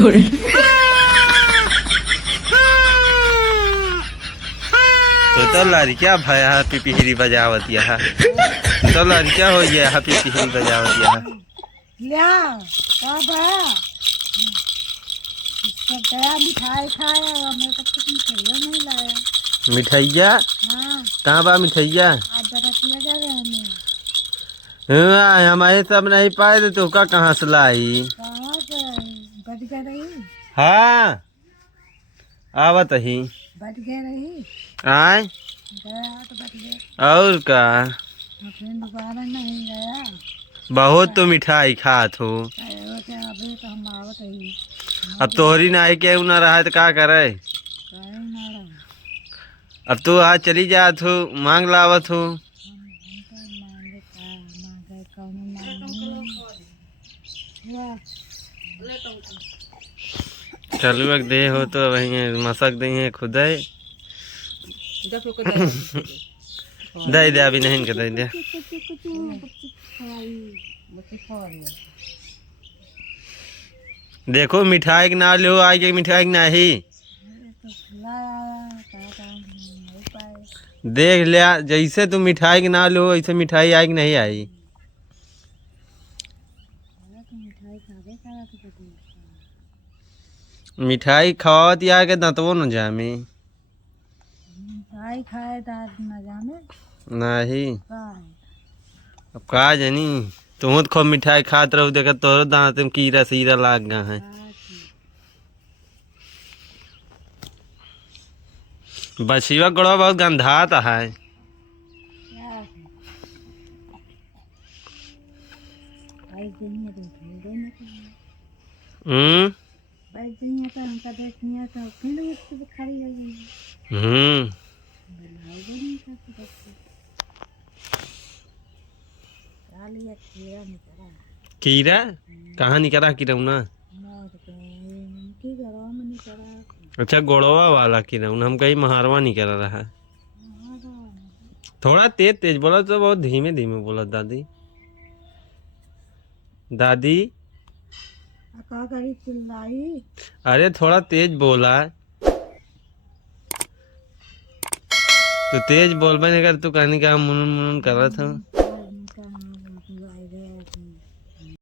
तो लड़किया भया पिपहिरी बजावत यहाँ तो लड़किया हो गया पिपहिरी बजावत यहाँ मिठाई खाया मैं तो कुछ मिठाइया नहीं लाया। मिठाइया हाँ कहाँ बा मिठाइया? आज जरा किया जा रहे हैं हमारे सब नहीं पाए तो तुका कहाँ से लाई? कहाँ से बच गए रही? हाँ आवत ही बच गए रही आय गया तो बच गए और का फिर दोबारा नहीं गया। बहुत तो मिठाई खात हो अभी तो हम आवत रही अब तोहरी नाई के न रहा तो का करे? अब तू आज चली जात हो मांग लावत हो चलू दे हो तो वही मसक दे है खुद दे दे अभी नहीं के दे दे देखो मिठाई के ना लो आज के मिठाई के नहीं देख लिया जैसे तुम मिठाई के ना लो ऐसे मिठाई आई कि नहीं आई? मिठाई खावत या के दंतवो न जामी मिठाई खाए न जाने नहीं अब का जानी तुम खूब मिठाई खात रहो देखा तोरो दांत में कीड़ा सीरा लाग गया है। बछिया गड़वा बहुत गंधाता है कीड़ा कहाँ निकला कीड़ा ना? अच्छा गोड़वा वाला कीड़ा हम कहीं महारवा निकल रहा है। थोड़ा तेज तेज बोला तो बहुत धीमे धीमे बोला दादी दादी चिल्लाई। अरे थोड़ा तेज बोला तो तेज बोल नहीं कर तू कहने का मुन मुन कर रहा था।